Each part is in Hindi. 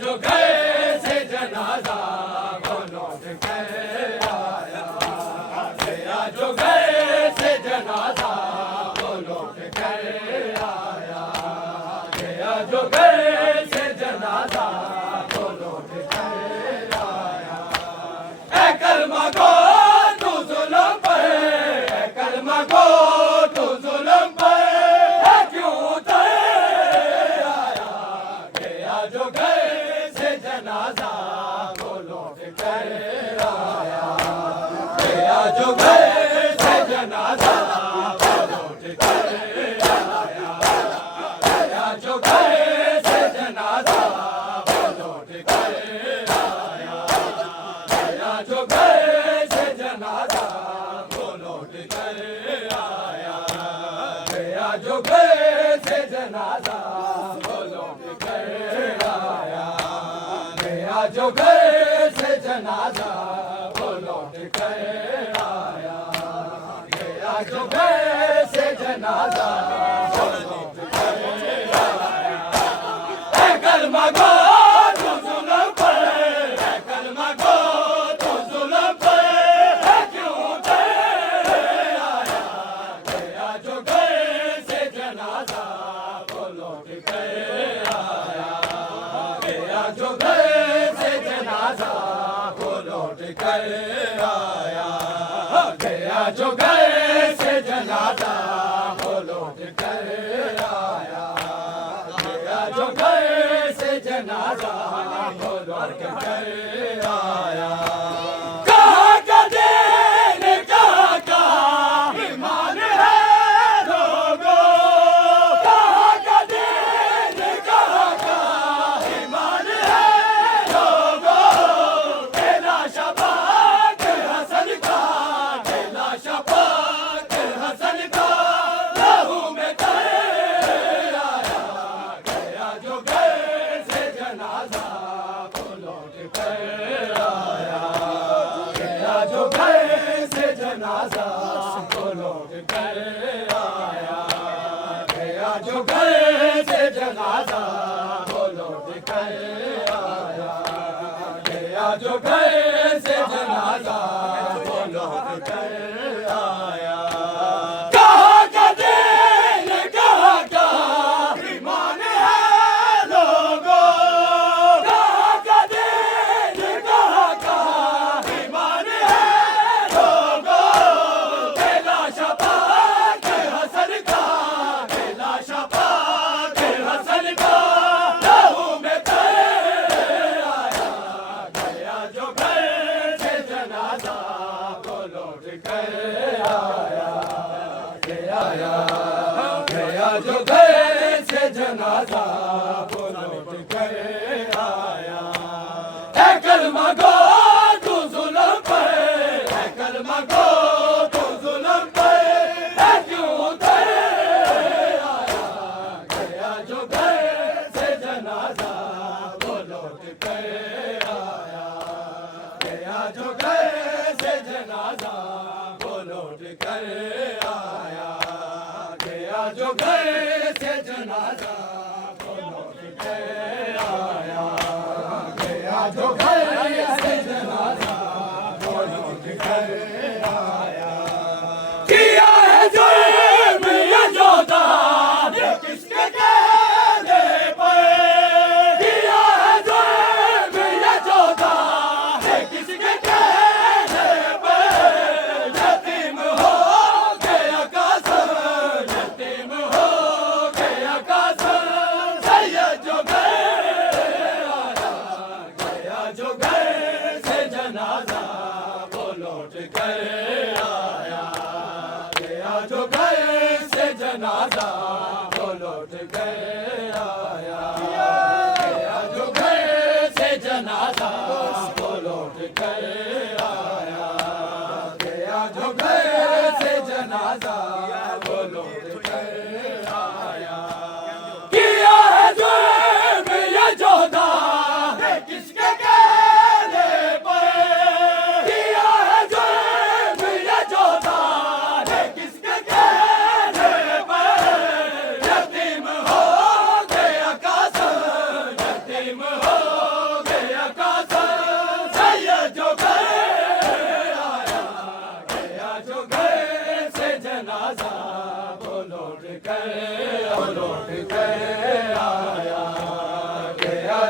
जो घर से जनाजा वो लौट कर आया, गया जो घर से जनाजा वो लौट कर आया, गया जो घर से जनाजा वो लौट कर आया। ऐ कलमा गो तू जुल्म पर, ऐ कलमा गो तू जुल्म पर, ऐ क्यों उतर आया, गया जो घर से जनाजा वो लौट कर आया, गया जो घर से जनाजा वो लौट कर आया, गया जो घर से जनाजा वो लौट कर आया, गया जो घर से जनाजा वो लौट कर आया, गया जो घर से जनाजा वो लौट कर आया, गया जो घर से जनाजा वो लौट कर आया, गया जो घर से जनाजा वो लौट कर आया। ऐ कलमा गो तू जुल्म पर, ऐ कलमा गो तू जुल्म पर, ऐ क्यों उतर आया, गया जो घर से जनाजा वो लौट कर आया, गया जो घर से जनाजा वो लौट कर आया, गया जो घर से जनाजा वो लौट कर आया, गया जो घर से जनाजा वो लौट कर आया। कहाँ का दिन कहाँ का ईमान है लोगों, कहाँ का दिन कहाँ का ईमान है लोगों, तेरा शबाक हसन का, तेरा शबाक हसन का लहू में तर आया, गया जो घर से जनाजा वो लौट कर आया, गया जो घर से जनाजा वो लौट कर आया, गया जो घर से जनाजा वो लौट कर आया, गया जो घर से जनाजा वो लौट कर आया। कहाँ का दिन कहाँ का ईमान है लोगों, कहाँ का दिन कहाँ का ईमान है लोगों, तेरा शबाक हसन का, तेरा शबाक हसन का लहू में तर आया, गया जो घर से जनाजा वो लौट कर आया, गया गया जो घर से जनाजा वो लौट कर आया। ऐ कलमा गो तू जुल्म पर, ऐ कलमा गो तू जुल्म पर, ऐ क्यों उतर आया, गया जो घर से जनाजा वो लौट कर आया, गया जो घर से जनाजा वो लौट कर आया, गया जो घर से जनाजा वो लौट कर आया, गया जो घर से जनाजा वो लौट कर आया। किया है जुल्म ये जोधा ने किसके कहने पर, किया है जुल्म ये जोधा ने किसके कहने पर, यतीम हो गया कासम, यतीम हो गया कासम, सैयद जो घर आया, गया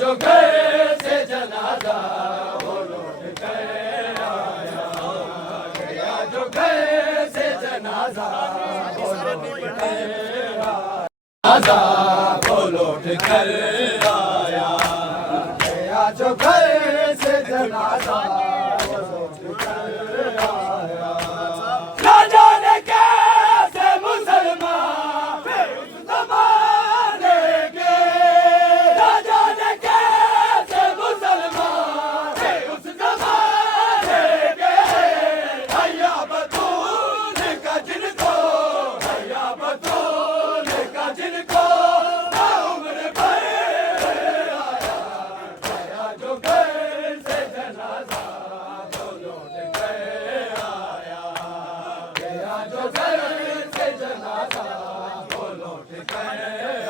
जो घर से जनाजा वो लौट कर आया, गया जो घर से जनाजा वो लौट कर आया, वो लौट कर आया, गया जो घर से जनाजा वो लौट कर आया। ना जाने कैसे मुसलमान उस ज़माने के, ना जाने कैसे मुसलमान उस ज़माने के, हैया बतूल का जिनको, हैया बतूल का जिनको उम्र भर आया, गया जो घर से जनाजा वो लौट कर आया, गया जो घर से जनाजा वो लौट कर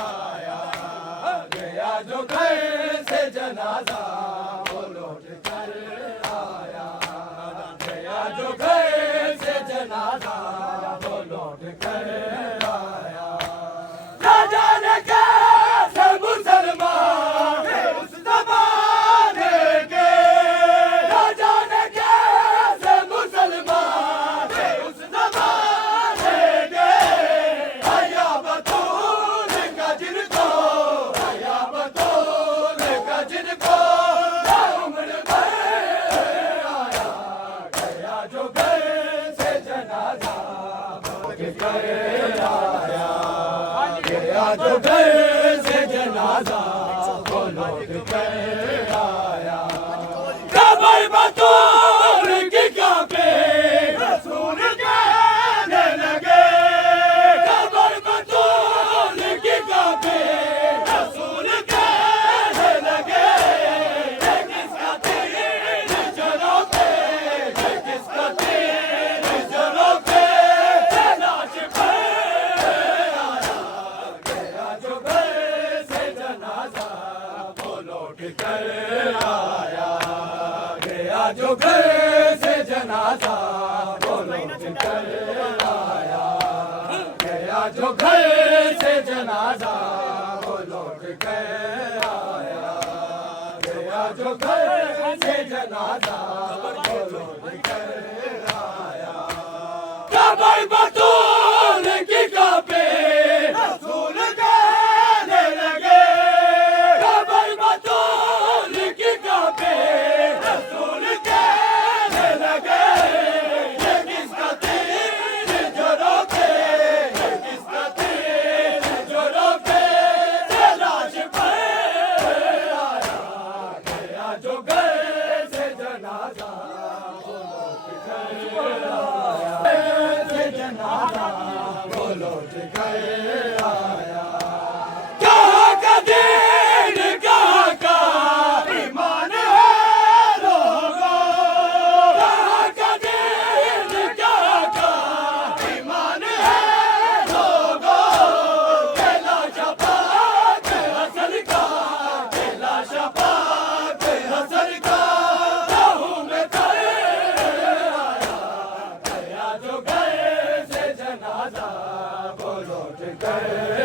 आया, गया जो घर से जनाजा वो लौट कर आया, गया जो घर से जनाजा वो लौट कर आया। ना जाने कैसे मुसलमान उस ज़माने के, ना जाने कैसे मुसलमान उस ज़माने के, हैया बतूल का जिनको, हैया बतूल का जिनको उम्र भर आया, गया जो घर से जनाजा लौट कर आया, गया जो घर से जनाजा वो लौट कर आया। कबर बतूल की कांपे रसूल कहने लगे, कबर बतूल की कांपे रसूल कहने लगे, ये किसका तीर जलों पे, ये किसका तीर जलों पे लाश पर आया, गया जो घर से जनाजा वो लौट कर आया, गया जो घर से जनाजा वो लौट कर आया, गया जो घर से जनाजा वो लौट कर आया, गया जो घर से जनाजा वो लौट कर आया। कबर बतूल की कांपे रसूल कहने लगे, कबर बतूल की कांपे रसूल कहने लगे, ये किसका तीर जो रोके, ये किसका तीर जो रोके लाश पर आया, गया जो घर से जनाजा वो लौट कर आया, से जनाजा वो लौट कर आया। कहाँ का दीन कहाँ का ईमान है लोगों, कहाँ का दीन कहाँ का ईमान है लोगों, केला शपाक हसन का, केला शपाक हसन का लहू में तर आया, गया जो घर से जनाजा वो लौट कर